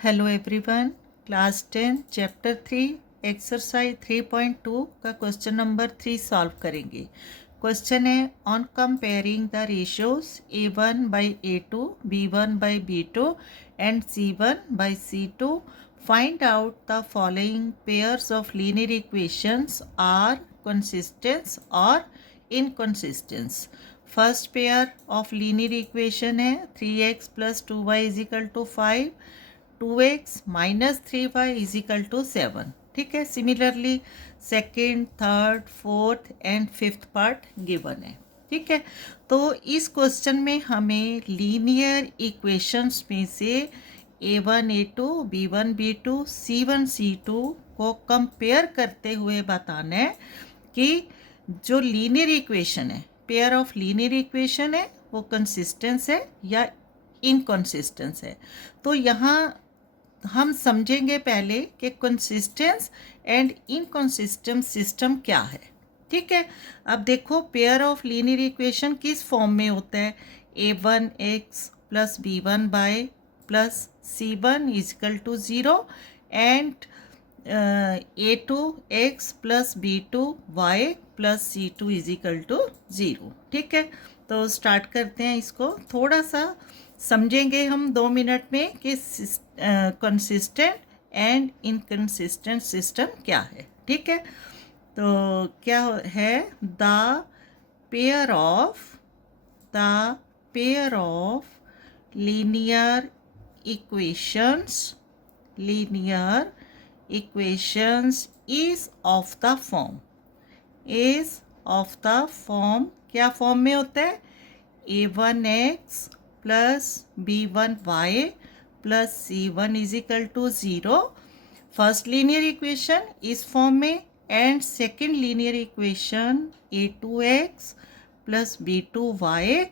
Hello everyone, class 10 chapter 3 exercise 3.2 का question number 3 solve करेंगे। Question है on comparing the ratios a1 by a2, b1 by b2 and c1 by c2 find out the following pairs of linear equations are consistent और inconsistent. First pair of linear equation है 3x plus 2y is equal to 5, 2x minus 3y is equal to 7। ठीक है। Similarly second, third, fourth and fifth part given है। ठीक है। तो इस question में हमें लीनियर इक्वेशंस में से a1 a2, b1 b2, c1 c2 को कंपेयर करते हुए बताना है कि जो लीनियर इक्वेशन है, पेयर ऑफ लीनियर इक्वेशन है, वो कंसिस्टेंस है या इनकंसिस्टेंस है। तो यहाँ हम समझेंगे पहले कि कंसिस्टेंस एंड इनकंसिस्टेंट सिस्टम क्या है। ठीक है। अब देखो, पेयर ऑफ लीनियर इक्वेशन किस फॉर्म में होता है। a1x plus b1 by plus c1 equal to 0 and a2x plus b2y plus c2 equal to 0। ठीक है। तो स्टार्ट करते हैं, इसको थोड़ा सा समझेंगे हम 2 मिनट में कि कंसिस्टेंट एंड इनकंसिस्टेंट सिस्टम क्या है। ठीक है। तो क्या है, the pair of linear equations is of the form क्या फॉर्म में होता है, a1x plus b1y plus c1 is equal to 0। First linear equation इस फॉर्म में and second linear equation a2x plus b2y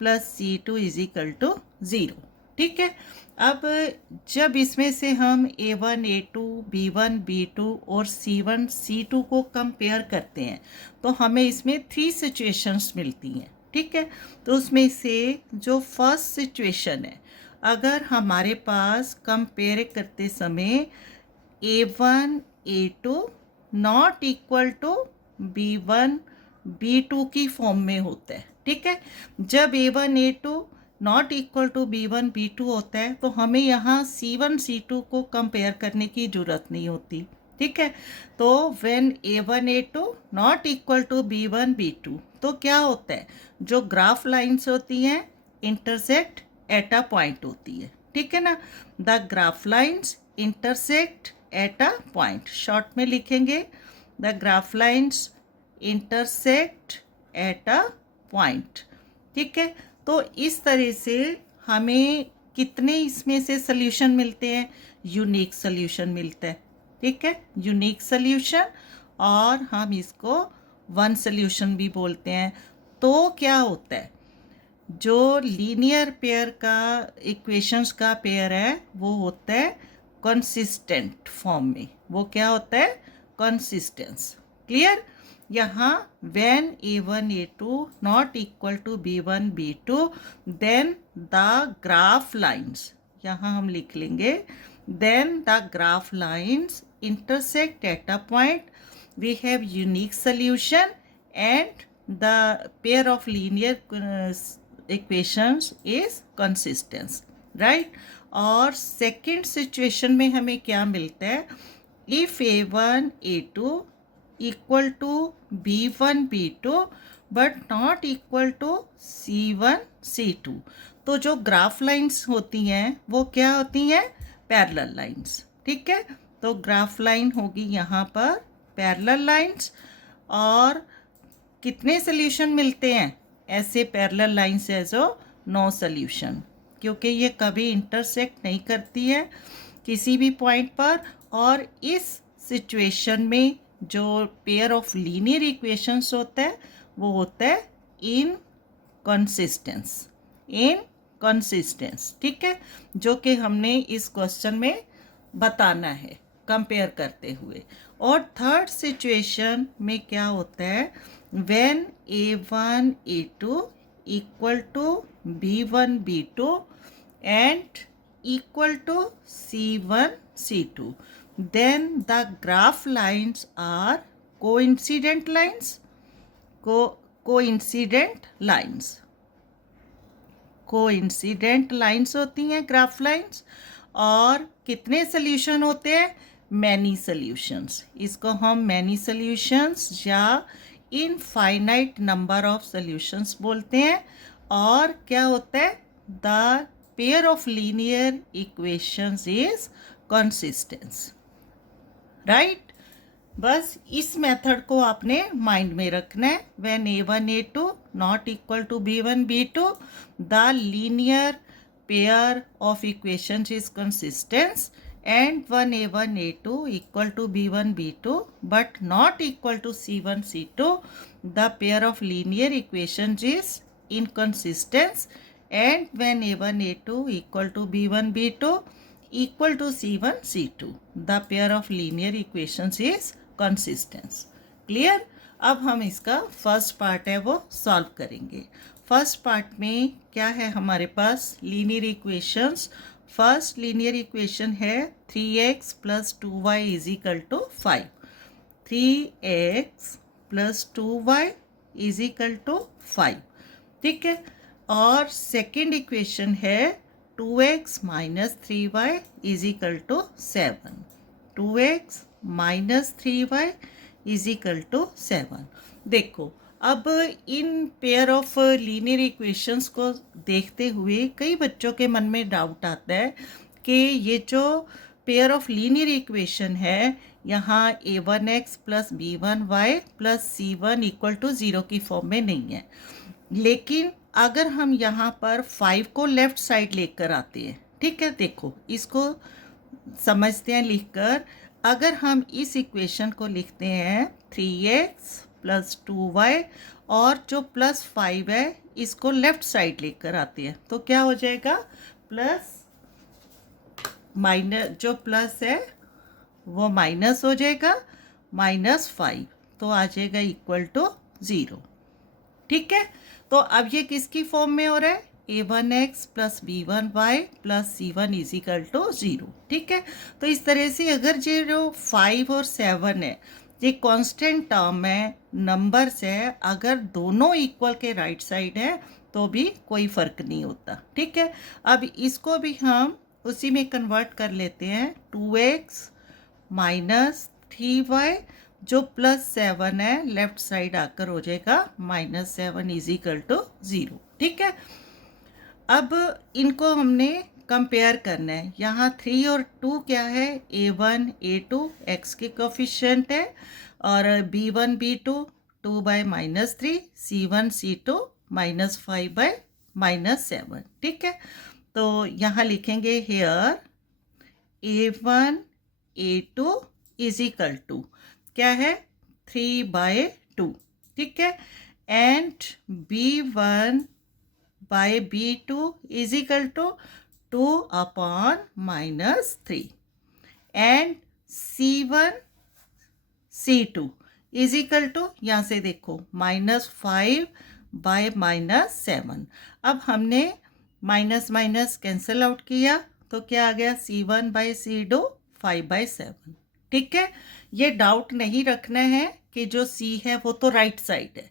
plus c2 is equal to 0। ठीक है। अब जब इसमें से हम a1 a2 b1 b2 और c1 c2 को कंपेयर करते हैं तो हमें इसमें 3 सिचुएशंस मिलती हैं। ठीक है। तो उसमें से जो फर्स्ट सिचुएशन है, अगर हमारे पास कंपेयर करते समय a1 a2 not equal to b1 b2 की फॉर्म में होता है। ठीक है। जब a1 a2 not equal to b1 b2 होता है तो हमें यहाँ c1 c2 को कंपेयर करने की ज़रूरत नहीं होती। ठीक है। तो when a1 a2 not equal to b1 b2 तो क्या होता है, जो ग्राफ लाइंस होती हैं इंटरसेक्ट एट अ पॉइंट होती है। ठीक है ना। The graph lines intersect at a point, short में लिखेंगे the graph lines intersect at a point. ठीक है। तो इस तरह से हमें कितने इसमें से सल्यूशन मिलते हैं, यूनिक सल्यूशन मिलता है। ठीक है, यूनिक सल्यूशन, और हम इसको वन सल्यूशन भी बोलते हैं। तो क्या होता है, जो लीनियर पेयर का इक्वेशंस का पेयर है वो होता है कंसिस्टेंट फॉर्म में। वो क्या होता है, कंसिस्टेंस। क्लियर। यहाँ when a1 a2 not equal to b1 b2 then the graph lines, यहाँ हम लिख लेंगे then the graph lines intersect at a point, we have unique solution and the pair of linear equations is consistent, right। और second situation में हमें क्या मिलता है, if a1 a2 equal to b1 b2 but not equal to c1 c2, तो जो graph lines होती हैं वो क्या होती हैं, पैरेलल लाइंस। ठीक है। तो ग्राफ लाइन होगी यहाँ पर पैरेलल लाइंस, और कितने सल्यूशन मिलते हैं ऐसे पैरेलल लाइंस है जो नो सल्यूशन, क्योंकि ये कभी इंटरसेक्ट नहीं करती है किसी भी पॉइंट पर। और इस सिचुएशन में जो पेयर ऑफ लीनियर इक्वेशंस होता है वो होता है इनकंसिस्टेंस। ठीक है, जो कि हमने इस क्वेश्चन में बताना है कंपेयर करते हुए। और थर्ड सिचुएशन में क्या होता है, when a1 a2 equal to b1 b2 and equal to C1, C2. Then the graph lines are coincident lines. Coincident lines होती हैं ग्राफ लाइंस. और कितने सोल्यूशन होते हैं? Many solutions. इसको हम मैनी सोल्यूशंस या इनफाइनाइट नंबर ऑफ सोल्यूशंस बोलते हैं. और क्या होता है? The pair of linear equations is consistence. Right. बस इस मेथड को आपने माइंड में रखना है. When a1 a2 not equal to b1 b2 the linear pair of equations is consistence. And when a1 a2 equal to b1 b2 but not equal to c1 c2 the pair of linear equations is inconsistence. And when a1 a2 equal to b1 b2 equal to c1 c2 the pair of linear equations is consistence. Clear. अब हम इसका first part है वो solve करेंगे. First part में क्या है हमारे पास? Linear equations. First linear equation है 3x plus 2y is equal to 5. 3x plus 2y is equal to 5. ठीक है. और सेकेंड इक्वेशन है 2x minus 3y is equal to 7. 2x minus 3y is equal to 7. देखो, अब इन pair of linear equations को देखते हुए कई बच्चों के मन में डाउट आता है कि ये जो पेयर ऑफ लीनियर इक्वेशन है यहाँ a1x plus b1y plus c1 equal to 0 की फॉर्म में नहीं है. लेकिन अगर हम यहाँ पर 5 को लेफ्ट साइड लेकर आते हैं, ठीक है, देखो इसको समझते हैं लिखकर. अगर हम इस इक्वेशन को लिखते हैं 3x प्लस 2y और जो प्लस 5 है इसको लेफ्ट साइड लेकर आते हैं तो क्या हो जाएगा? प्लस माइनस, जो प्लस है वो माइनस हो जाएगा, -5 तो आ जाएगा इक्वल टू 0. ठीक है. तो अब ये किसकी फॉर्म में हो रहा है? a1x plus b1y plus c1 is equal to 0. ठीक है. तो इस तरह से अगर ये जो 5 और 7 है ये कांस्टेंट टर्म है, नंबर्स है, अगर दोनों इक्वल के राइट साइड है तो भी कोई फ़र्क नहीं होता. ठीक है. अब इसको भी हम उसी में कन्वर्ट कर लेते हैं. 2x माइनस 3y जो प्लस 7 है लेफ्ट साइड आकर हो जाएगा -7 इज इक्वल टू 0. ठीक है. अब इनको हमने कंपेयर करना है. यहाँ 3 और 2 क्या है? a1 a2 x के कोफिशिएंट है और b1 b2 2 bye -3 c1 c2 -5 bye -7. ठीक है. तो यहाँ लिखेंगे hair a1 a2 is equal to क्या है? 3/2. ठीक है. And b1 by b2 is equal to 2/-3. And c1 c2 is equal to, यहाँ से देखो, -5 बाय -7. अब हमने माइनस माइनस कैंसिल आउट किया तो क्या आ गया? c1 by c2 5/7. ठीक है. ये डाउट नहीं रखना है कि जो c है वो तो राइट साइड है.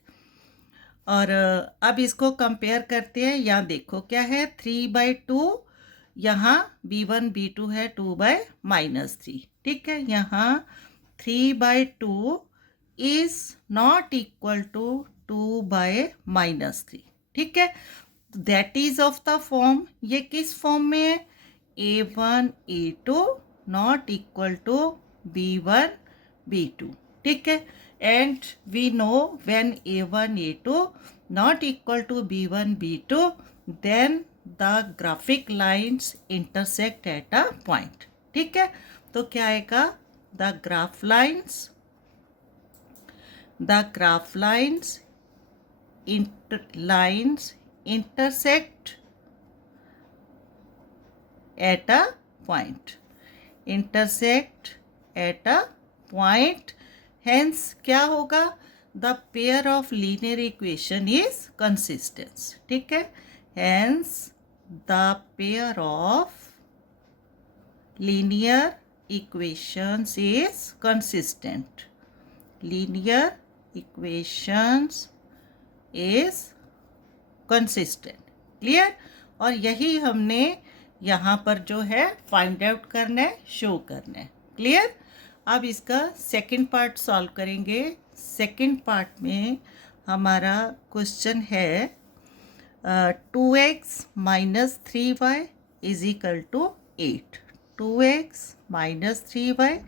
और अब इसको कंपेयर करते हैं. यहाँ देखो क्या है? 3/2. यहाँ b1 b2 है 2/-3. ठीक है. यहाँ 3/2 इज नॉट इक्वल टू 2/-3. ठीक है. That is of the form. ये किस फॉर्म में है? a1 a2 not equal to b1 b2. ठीक है. And we know when a1 a2 not equal to b1 b2 then the graphic lines intersect at a point. ठीक है. तो क्या आएगा? The graph lines intersect at a point. Hence क्या होगा? The pair of linear equation is consistent. ठीक है. Hence the pair of linear equations is consistent. Linear equations is consistent. Clear? और यही हमने यहाँ पर जो है फाइंड आउट करना है, शो करना है. क्लियर? अब इसका सेकंड पार्ट सॉल्व करेंगे. सेकंड पार्ट में हमारा क्वेश्चन है 2x minus 3y is equal to 8. 2x minus 3y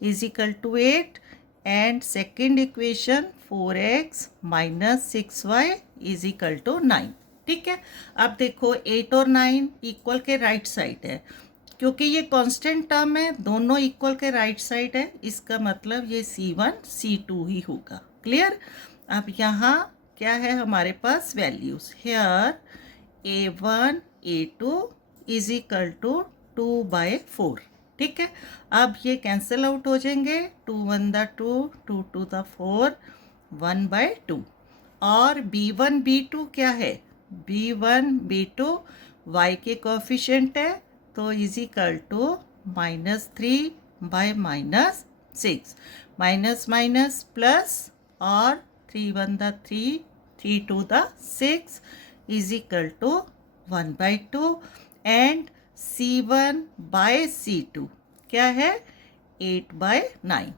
is equal to 8 and second equation 4x minus 6y is equal to 9. ठीक है. अब देखो 8 और 9 इक्वल के राइट साइड है. क्योंकि ये कांस्टेंट टर्म है, दोनों इक्वल के राइट साइड है, इसका मतलब ये C1 C2 ही होगा. क्लियर? अब यहाँ क्या है हमारे पास values. Here A1 A2 is equal to 2/4. ठीक है. अब ये कैंसिल आउट हो जाएंगे. 2 1 द 2, 2 2 द 4, 1/2. और B1 B2 क्या है? B1 B2 y के कोफिशिएंट है, तो is equal to -3 by -6. Minus minus plus और 3 1 द 3, 3 2 द 6 is equal to 1/2 and C1 by C2 क्या है? 8/9.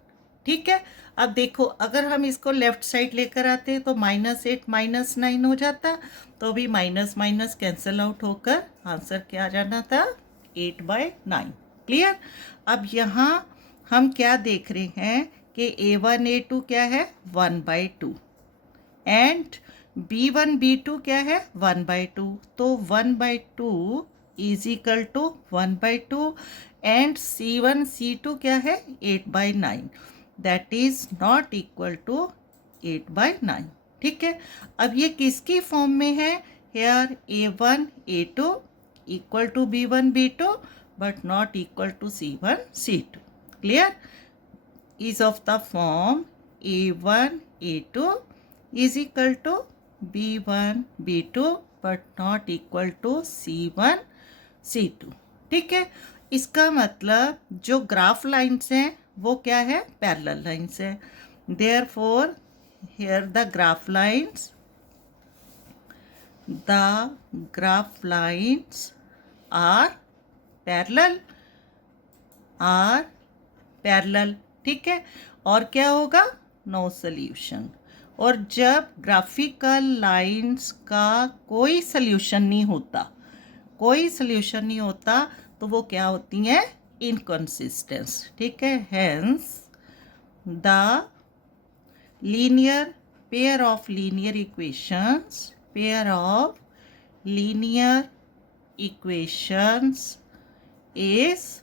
ठीक है. अब देखो अगर हम इसको लेफ्ट साइड लेकर आते तो -8 -9 हो जाता, तो भी माइनस माइनस कैंसिल आउट होकर आंसर क्या आ जाना था? 8/9. क्लियर? अब यहाँ हम क्या देख रहे हैं कि A1 A2 क्या है? 1/2 एंड B1 B2 क्या है? 1/2. तो 1/2 is equal to 1/2 and C1 C2 क्या है? 8/9. That is not equal to 8/9. ठीक है. अब ये किसकी फॉर्म में है? Here A1 A2 equal to B1 B2 but not equal to C1 C2. Clear? Is of the form A1 A2 is equal to B1 B2 but not equal to C1 C2. ठीक है. इसका मतलब जो graph lines हैं वो क्या है? Parallel lines है. Therefore here the graph lines are parallel. ठीक है. और क्या होगा? No solution. और जब ग्राफिकल लाइंस का कोई सोल्यूशन नहीं होता तो वो क्या होती हैं? इनकंसिस्टेंस. ठीक है. Hence the linear pair of linear equations is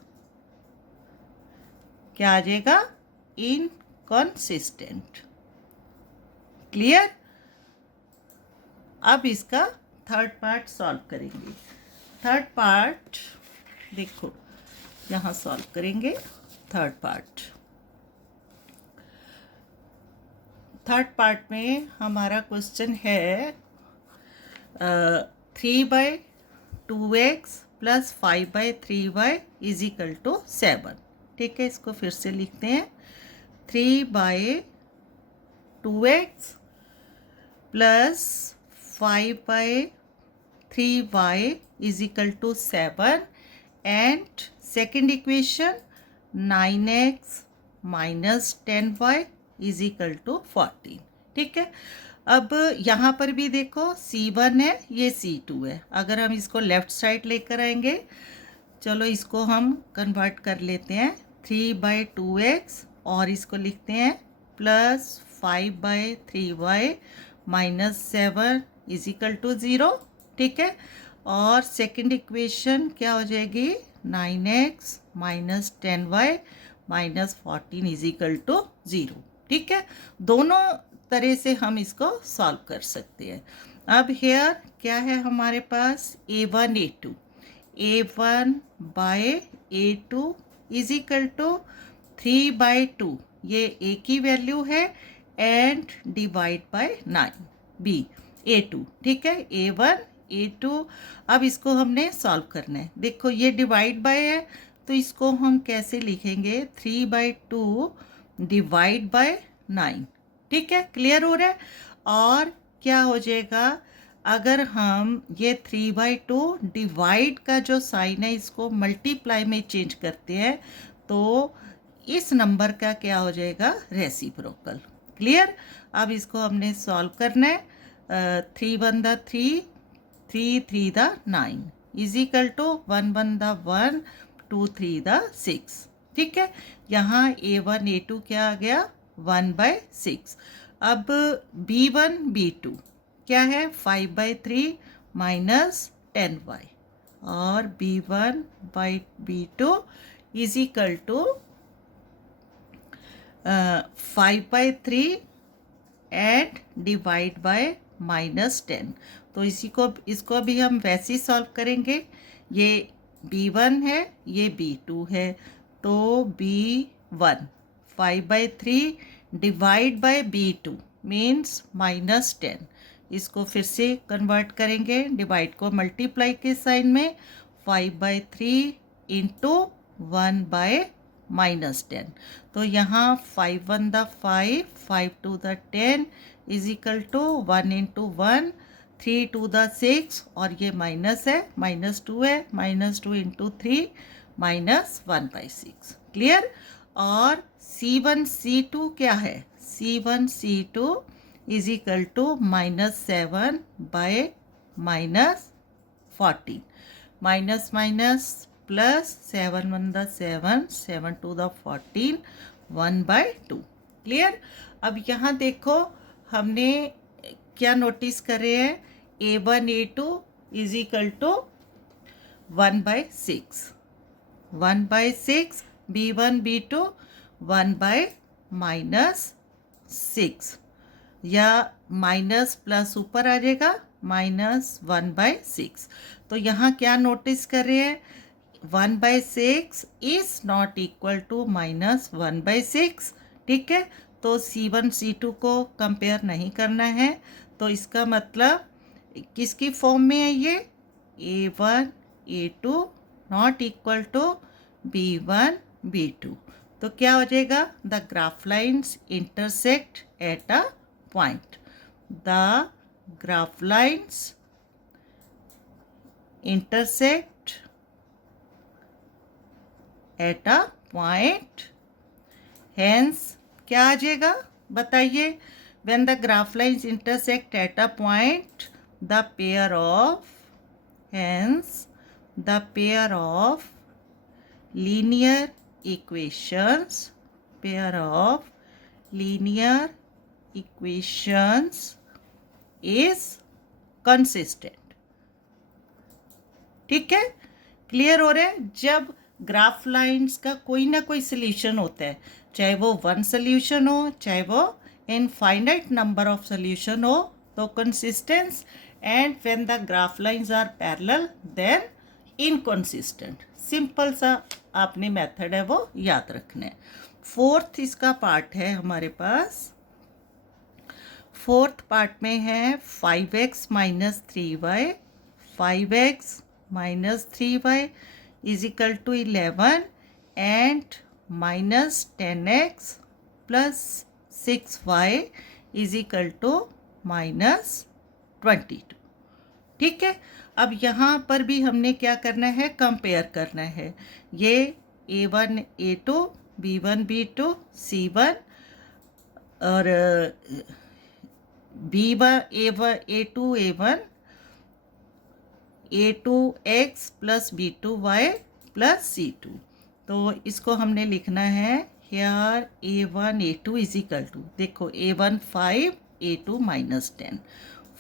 क्या आ जाएगा? इनकंसिस्टेंट. क्लियर? अब इसका थर्ड पार्ट सॉल्व करेंगे. थर्ड पार्ट देखो यहाँ सॉल्व करेंगे. थर्ड पार्ट में हमारा क्वेश्चन है 3/2x plus 5/3y is equal to 7. ठीक है. इसको फिर से लिखते हैं. 3/2x plus 5/3y is equal to 7 and second equation 9x minus 10y is equal to 14. ठीक है. अब यहाँ पर भी देखो C1 है, ये C2 है. अगर हम इसको लेफ्ट साइड लेकर आएंगे, चलो इसको हम कन्वर्ट कर लेते हैं. 3/2x और इसको लिखते हैं plus 5/3y minus 7 is equal to 0. ठीक है. और सेकंड इक्वेशन क्या हो जाएगी? 9x minus 10y minus 14 is equal to 0. ठीक है. दोनों तरह से हम इसको सॉल्व कर सकते हैं. अब हेयर क्या है हमारे पास? A1 A2. A1 by A2 is equal to 3/2. ये A की वैल्यू है and divide bye 9 B A2. ठीक है. A1 A2. अब इसको हमने सॉल्व करना है. देखो ये डिवाइड बाय है तो इसको हम कैसे लिखेंगे, 3/2 डिवाइड बाय 9। ठीक है, क्लियर हो रहा है। और क्या हो जाएगा, अगर हम ये 3/2 डिवाइड का जो साइन है इसको मल्टीप्लाई में चेंज करते हैं तो इस नंबर का क्या हो जाएगा, रेसिप्रोकल। क्लियर। अब इसको हमने सॉल्व करना है। 3 1 द 3, 3 3 द 9 इज इक्वल टू 1 1 द 1, 2 3 द 6। ठीक है, यहाँ A1 A2 क्या आ गया, 1/6। अब B1 B2 क्या है, 5/3 माइनस 10y, और B1/B2 is equal to 5/3 and divide by -10। तो इसको भी हम वैसे ही सॉल्व करेंगे। ये B1 है, ये B2 है, तो B1 5/3 divide by B2 means -10। इसको फिर से कन्वर्ट करेंगे, डिवाइड को मल्टीप्लाई के साइन में, 5/3 इंटू 1/-10। तो यहाँ 5 1 द 5, 5 2 द 10 इज इक्वल टू 1 इंटू 1, 3 2 द 6, और ये माइनस है, -2 है, -2 इंटू 3 -1/6। क्लियर। और C1 C2 क्या है, C1 C2 is equal to -7 by -14, minus minus plus, 7 1 द 7, 7 2 द 14, 1/2। क्लियर। अब यहाँ देखो हमने क्या नोटिस करे हैं, A1 A2 is equal to 1/6, 1/6, B1 B2 1/-6, या माइनस प्लस ऊपर आ जाएगा, -1/6। तो यहाँ क्या नोटिस कर रहे हैं, 1/6 इज नॉट इक्वल टू -1/6। ठीक है, तो C1 C2 को कंपेयर नहीं करना है। तो इसका मतलब किसकी फॉर्म में है ये, A1 A2 not equal to B1 B2। तो क्या हो जाएगा, the graph lines intersect at a point. The graph lines intersect at a point. Hence, क्या आ जाएगा बताइए, when the graph lines intersect at a point, the pair of, hence the pair of linear equations, pair of linear equations is consistent। ठीक है, clear हो रहा है। जब graph lines का कोई ना कोई सोल्यूशन होता है, चाहे वो 1 सोल्यूशन हो, चाहे वो इनफाइनाइट नंबर ऑफ सोल्यूशन हो, तो consistence. And when the graph lines are parallel then inconsistent. Simple सा आपने मेथड है वो याद रखना है। फोर्थ इसका पार्ट है हमारे पास, फोर्थ पार्ट में है 5x - 3y, 5x - 3y is equal to 11 and -10x plus 6y is equal to -22। ठीक है, अब यहाँ पर भी हमने क्या करना है, कंपेयर करना है। ये A1 A2, B1 B2, C1 और B1 A1 A2 A1, A2x plus B2y plus C2। तो इसको हमने लिखना है here A1 A2 is equal to, देखो A1 5, A2 -10,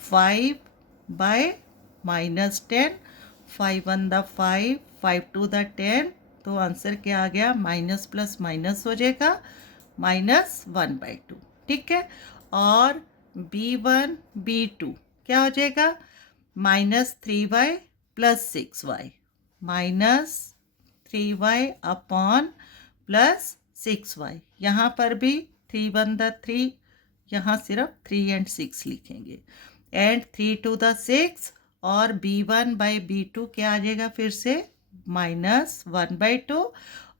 5/-10, 5 1 द 5, 5 2 द 10। तो आंसर क्या आ गया, माइनस प्लस माइनस हो जाएगा, -1/2। ठीक है, और B1 B2 क्या हो जाएगा, -3y plus 6y, -3y upon plus 6y। यहाँ पर भी 3 1 द 3, यहाँ सिर्फ 3 एंड 6 लिखेंगे, एंड 3 2 द 6, और B1/B2 क्या आ जाएगा, फिर से माइनस 1/2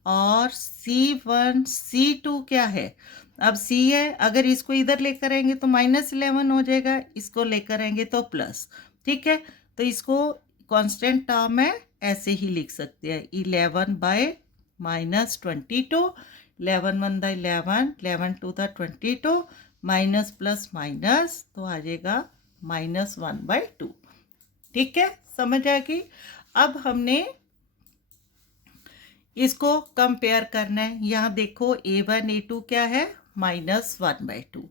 और C1 C2 क्या है? अब C है, अगर इसको इधर लेकर आएंगे तो -11 हो जाएगा, इसको लेकर आएंगे तो प्लस। ठीक है, तो इसको कांस्टेंट टर्म है, ऐसे ही लिख सकते हैं 11/-22, 11 × 1 = 11, 11 × 2 = 22, माइनस प्लस माइनस तो आ जाएगा -1/2। ठीक है, समझ आ गई। अब हमने इसको कंपेयर करना है। यहाँ देखो A1 A2 क्या है? -1/2,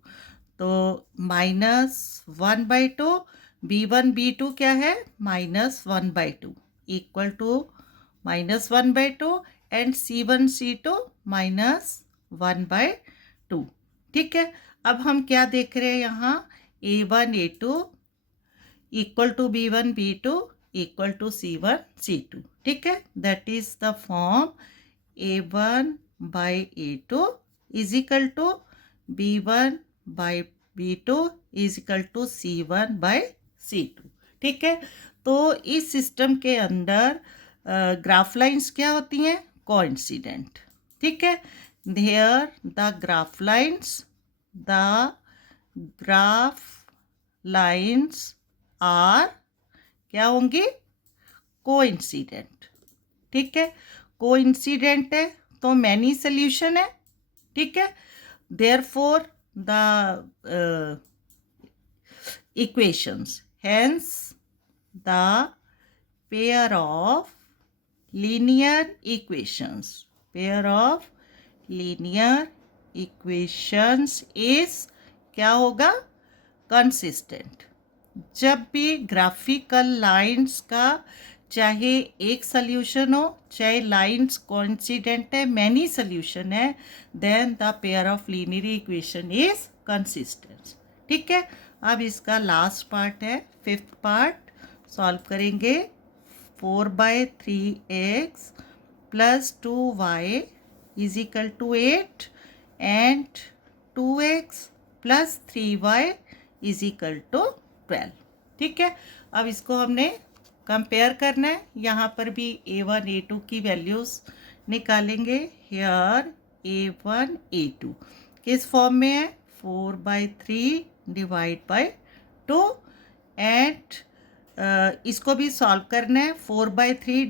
तो -1/2, B1 B2 क्या है? -1/2 equal to -1/2 and C1 C2 -1/2। ठीक है, अब हम क्या देख रहे हैं यहाँ? A1 A2 equal to B1 B2 equal to C1 C2। ठीक है, that is the form A1/A2 is equal to B1/B2 is equal to C1/C2। ठीक है, तो इस सिस्टम के अंदर ग्राफ लाइंस क्या होती हैं? कोइंसिडेंट। ठीक है, there the graph lines are क्या होंगे? कोइंसिडेंट। ठीक है, कोइंसिडेंट है तो मैनी सोल्यूशन है। ठीक है, therefore the equations, hence the pair of linear equations is क्या होगा? कंसिस्टेंट। जब भी ग्राफिकल लाइंस का चाहे एक सोल्यूशन हो, चाहे लाइंस कोइंसिडेंट है, मैनी सोल्यूशन है, then the pair of linear equation is consistent. ठीक है, अब इसका लास्ट पार्ट है, 5th पार्ट सॉल्व करेंगे। 4/3x + 2y is equal to 8 and 2x + 3y is equal to 12। ठीक है, अब इसको हमने कंपेयर करना है। यहाँ पर भी A1 A2 की वैल्यूज़ निकालेंगे। हेयर A1 A2 किस फॉर्म में है? 4/3 / 2 एंड इसको भी सॉल्व करना है। 4/3 /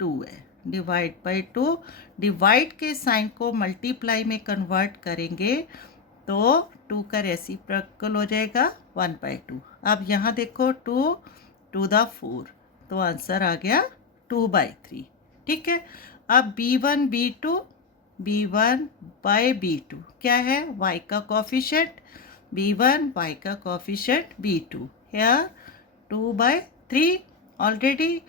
2 है, /2 डिवाइड के साइन को मल्टीप्लाई में कन्वर्ट करेंगे तो 2 का रेसिप्रोकल हो जाएगा 1/2। अब यहाँ देखो 2 to the 4, तो आंसर आ गया 2/3। ठीक है, अब B1 B2 क्या है? y का कोफिशिएंट B1, y का coefficient B2। Here 2/3 already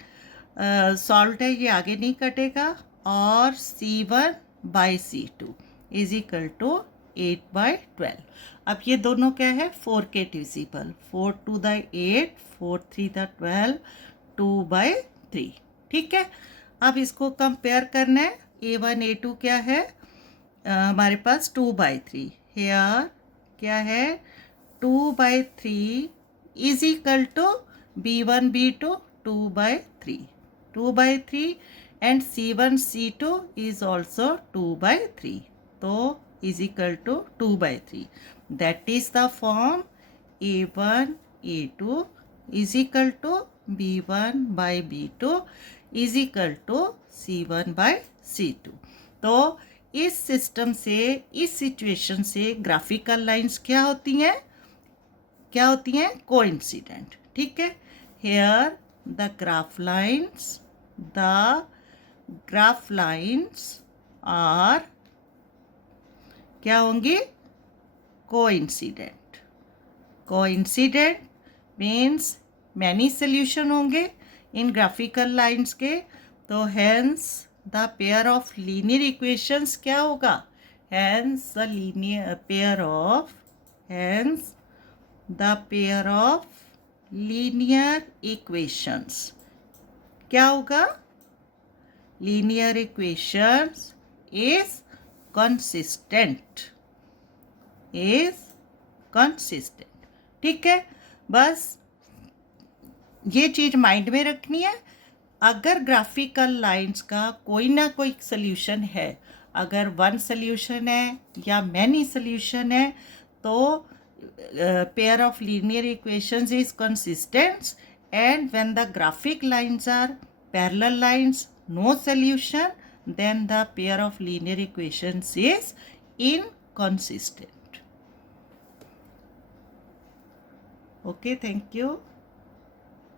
solve है, ये आगे नहीं कटेगा। और C1/C2 इज इक्वल टू 8/12। अब ये दोनों क्या है? 4 के डिविजिबल, 4 to the 8, 4 3 the 12, 2/3। ठीक है, अब इसको कंपेयर करना है। A1 A2 क्या है? हमारे पास 2/3। हेयर क्या है? 2/3 is equal to B1 B2 2/3 and C1 C2 is also 2/3, तो is equal to 2/3. That is the form A1 A2 is equal to B1/B2 is equal to C1/C2। तो इस सिस्टम से, इस सिचुएशन से ग्राफिकल लाइंस क्या होती हैं? Coincident. ठीक है, here the graph lines are क्या होंगे? कोइंसिडेंट मीन्स मैनी सोल्यूशन होंगे इन ग्राफिकल लाइंस के, तो hence the pair of linear equations क्या होगा? Hence the pair of linear equations क्या होगा? Linear equations is consistent. ठीक है, बस ये चीज़ माइंड में रखनी है। अगर ग्राफिकल लाइंस का कोई ना कोई सोल्यूशन है, अगर वन सोल्यूशन है या मैनी सोल्यूशन है, तो pair of linear equations is consistent, and when the graphic lines are parallel lines, no solution, then the pair of linear equations is inconsistent. Okay, thank you.